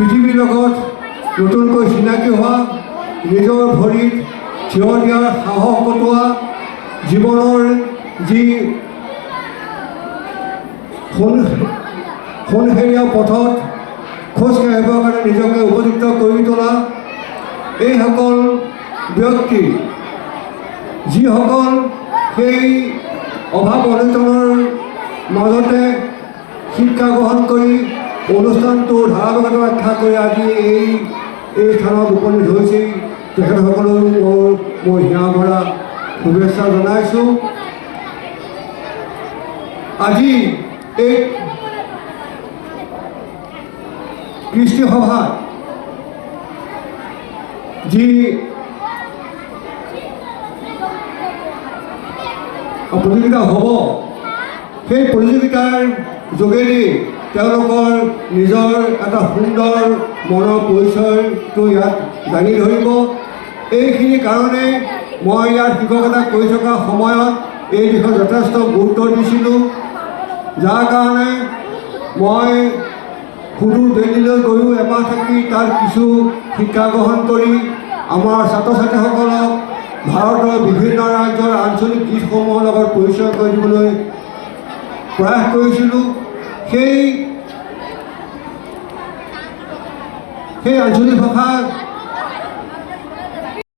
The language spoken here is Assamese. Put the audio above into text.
পৃথিৱীৰ লগত নতুনকৈ চিনাকি হোৱা, নিজৰ ভৰিত থিয় দিয়াৰ সাহস কটোৱা, জীৱনৰ যি সোণসেৰীয়া পথত খোজ কাঢ়িবৰ কাৰণে নিজকে উপযুক্ত কৰি তোলা এইসকল ব্যক্তি, যিসকল সেই অভাৱ অনটনৰ মাজতে শিক্ষা গ্ৰহণ কৰি অনুষ্ঠানটো ধাৰাবাহিকতা ৰক্ষা কৰি আজি এই স্থানত উপনীত হৈছিল, তেখেতসকলকো মই হিয়া ভৰা শুভেচ্ছা জনাইছোঁ। আজি এই কৃষ্টি সভাত যি প্ৰতিযোগিতা হ'ব, সেই প্ৰতিযোগিতাৰ যোগেদি তেওঁলোকৰ নিজৰ এটা সুন্দৰ মনৰ পৰিচয়টো ইয়াত দাঙি ধৰিব। এইখিনি কাৰণে মই ইয়াত শিক্ষকতা কৰি থকা সময়ত এই বিষয়ে যথেষ্ট গুৰুত্ব দিছিলোঁ, যাৰ কাৰণে মই সুদূৰ দিল্লীলৈ গৈও এমাহ থাকি তাত কিছু শিক্ষা গ্ৰহণ কৰি আমাৰ ছাত্ৰ ছাত্ৰীসকলক ভাৰতৰ বিভিন্ন ৰাজ্যৰ আঞ্চলিক গীতসমূহৰ লগত পৰিচয় কৰি দিবলৈ প্ৰয়াস কৰিছিলোঁ। সেই আঞ্চলিক ভাষা